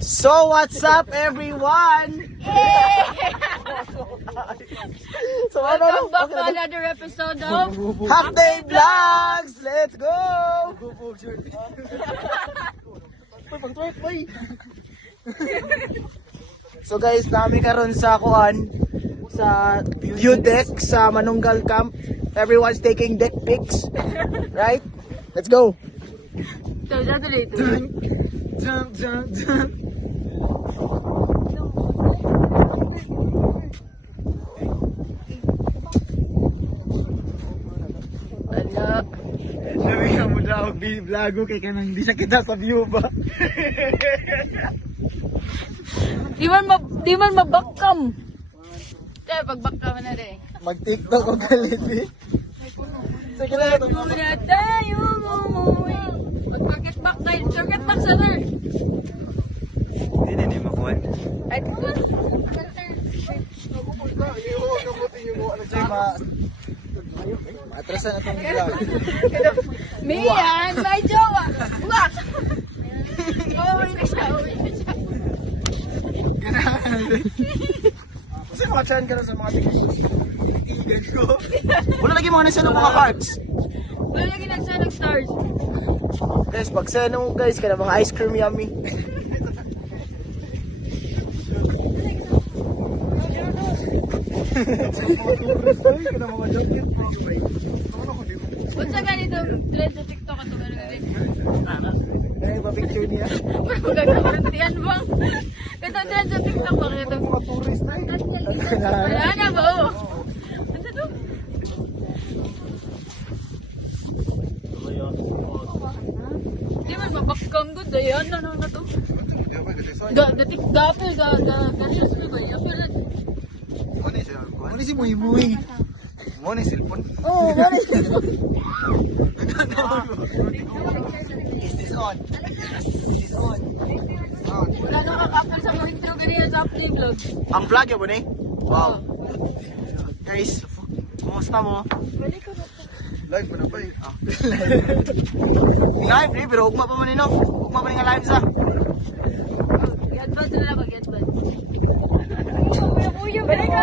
So what's up everyone? So Welcome back to another episode of Half Day Vlogs! Let's go! So guys, nami karon sa kuan sa view deck sa Manunggal Camp. Everyone's taking deck pics. Right? Let's go! So, that's later. Ala. Sabi ka mo daw, vlogo kay kanang hindi siya kita sa view ba? Di man mabakam. Kaya pagbakam na rin. Mag-tiktok o galit eh. Sige na ito. Muna tayo umuwi. Mag-circuit back tayo. Circuit back sa sir. Hindi makuha. Ay, ito. Maatrasan na itong vlog. Mian, may jowa. Wak! Uwi na siya, uwi na siya. Kasi makachan ka na sa mga tingin ko. Wala lagi mga nasa ng mga cards. Wala lagi nagsanang stars. Guys, pag seno guys, ka na mga ice cream yummy. Unsa ganito trend sa TikTok ato ano rin. Ay, pa-picture niya. Magkakarantiyan bang? Ito trend sa TikTok ba ito? Mga tourist na Wala na ba? Oh. Ano to? Di man mabakang good ayan ano na to? The TikTok the reels mo ba? Ano si Muy Muy? Mo ni cellphone. Oh, what is this? Is this on? Is this on? Wala na kakapal sa mga intro ganyan sa update vlog. Ang vlog yun mo ni? Wow. Guys, kumusta mo? Live pa na ba eh? Live eh, pero ugma pa man no? Ugma pa nga live sa? Get-bad na ba? Get-bad. Balik ka!